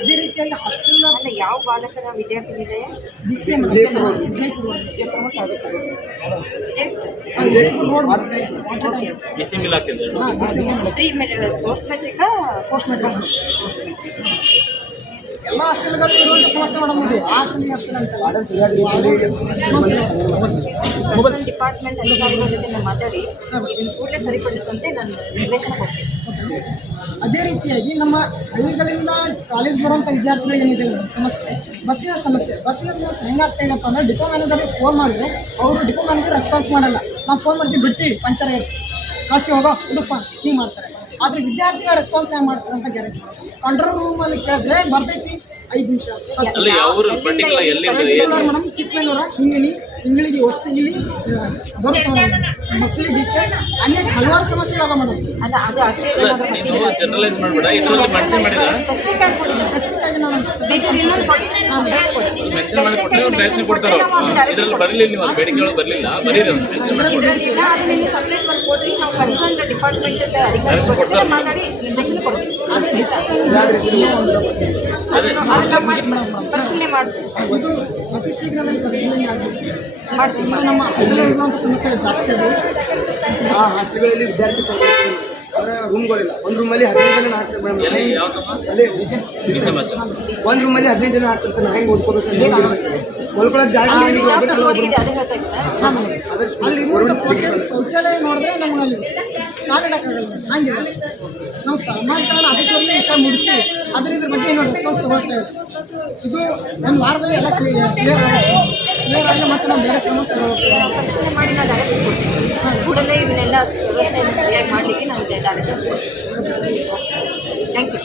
ಅದೇ ರೀತಿಯಾಗಿ ಹಾಸ್ಟೆಲ್ ಯಾವ ಬಾಲಕರ ವಿದ್ಯಾರ್ಥಿಗಳಿದೆ ಎಲ್ಲ ಹಾಸ್ಟೆಲ್ಗಳು ಇರುವಂಥ ಸಮಸ್ಯೆ ಮೇಡಮ್. ಇದು ಹಾಸ್ಟೆಲ್ ಮೊಬೈಲ್ ಡಿಪಾರ್ಟ್ಮೆಂಟ್ ಅಧಿಕಾರಿಗಳ ಜೊತೆ ನಾನು ಮಾತಾಡಿ ಇದನ್ನು ಕೂಡಲೇ ಸರಿಪಡಿಸುವಂತೆ ನಾನು ನಿರ್ದೇಶನ ಕೊಡ್ತೀನಿ. ಅದೇ ರೀತಿಯಾಗಿ ನಮ್ಮ ಹಳ್ಳಿಗಳಿಂದ ಕಾಲೇಜ್ ಬರುವಂಥ ವಿದ್ಯಾರ್ಥಿಗಳು ಏನಿದೆ ಸಮಸ್ಯೆ, ಬಸ್ಸಿನ ಸಮಸ್ಯೆ ಹೆಂಗಾಗ್ತಾ ಇದೆಯಪ್ಪ ಅಂದರೆ ಡಿಪೋ ಮ್ಯಾನೇಜರ್ಗೆ ಫೋನ್ ಮಾಡಿದ್ರೆ ಅವರು ಡಿಪೋ ಮ್ಯಾನೇಜರ್ ರೆಸ್ಪಾನ್ಸ್ ಮಾಡಲ್ಲ. ನಾವು ಫೋನ್ ಮಾಡ್ತೀವಿ ಬಿಡ್ತೀವಿ ಪಂಚರ್ ಆಗಿ ಕಳಿಸಿ ಹೋಗೋ ಇದು ಫೋನ್ ಹಿಂಗೆ ಮಾಡ್ತಾರೆ. ಆದರೆ ವಿದ್ಯಾರ್ಥಿಗಳ ರೆಸ್ಪಾನ್ಸ್ ಹೆಂಗೆ ಮಾಡ್ತಾರೆ ಅಂತ ಗ್ಯಾರಂಟಿ. ಕಂಟ್ರೋಲ್ ರೂಮಲ್ಲಿ ಕೇಳಿದ್ರೆ ಬರ್ತೈತಿ 5 ನಿಮಿಷ. ಮೇಡಮ್ ಚಿಕ್ಕಮಗಳೂರು ಹಿಂಗಳಿಗೆ ಹೊಸ್ತಿ ಇಲ್ಲಿ ಬರುತ್ತೆ ಮೇಡಮ್. ಮಸಲಿ ಬೀಚ್ ಅನೇಕ ಹಲವಾರು ಸಮಸ್ಯೆಗಳಾದ ಮೇಡಮ್. ಪರಿಶೀಲನೆ ಮಾಡ್ತೀವಿ. ಅತಿ ಶೀಘ್ರದಲ್ಲಿ ಪರಿಶೀಲನೆ ಮಾಡ್ತೀವಿ. ನಮ್ಮ ಹಳ್ಳಿಗಳಿರುವಂಥ ಸಮಸ್ಯೆ ಜಾಸ್ತಿ ಅದು. ಆ ಹಾಸ್ಟೆಲ್ಗಳಲ್ಲಿ ವಿದ್ಯಾರ್ಥಿ ಸಂಘಟನೆ ರೂಮ್ಗಳಿಲ್ಲ. ಒಂದು ರೂಮಲ್ಲಿ 15 ಜನ ಹಾಕ್ತಾರೆ ಮೇಡಮ್. ಅಲ್ಲೇ ಒಂದು ರೂಮಲ್ಲಿ 15 ಜನ ಹಾಕ್ತಾರೆ ಸರ್. ಹೆಂಗೆ ಓದ್ಕೋಬೇಕು ಮಲ್ಕೊಳ್ಳೋದು ಜಾಗ ಅಲ್ಲಿ ಶೌಚಾಲಯ ನೋಡಿದ್ರೆ ನಮ್ಗೆ ಅಲ್ಲಿ ಕಾಲಿಡಕ್ಕಾಗಲ್ಲ. ಹಂಗಿಲ್ಲ ನಾವು ಸಮಾಜಕಾರಣ ಅಧಿಕಾರಿಯಲ್ಲಿ ವಿಷಯ ಮುಗಿಸಿ ಇದ್ರ ಬಗ್ಗೆ ಏನೋ ರೆಸ್ಪಾನ್ಸ್ ತಗೊಳ್ತಾ ಇದ್ದೀವಿ. ಇದು ಒಂದು ವಾರದಲ್ಲಿ ಎಲ್ಲ ಕ್ಲಿಯರ್ ಆಗಿ ಮತ್ತೆ ನಾವು ಬೇರೆ ಕ್ರಮ ತಗೊಳ್ತೇವೆ. ಪರಿಶೀಲನೆ ಮಾಡಿ ನಾನು ಡೈರೆಕ್ಷನ್ ಕೊಡ್ತೀನಿ. ಕೂಡಲೇ ಇವನ್ನೆಲ್ಲ ವ್ಯವಸ್ಥೆಯನ್ನು ಸರಿಯಾಗಿ ಮಾಡಲಿಕ್ಕೆ ನಾನು ಡೈರೆಕ್ಷನ್ಸ್ ಕೊಡ್ತೀನಿ. Thank you.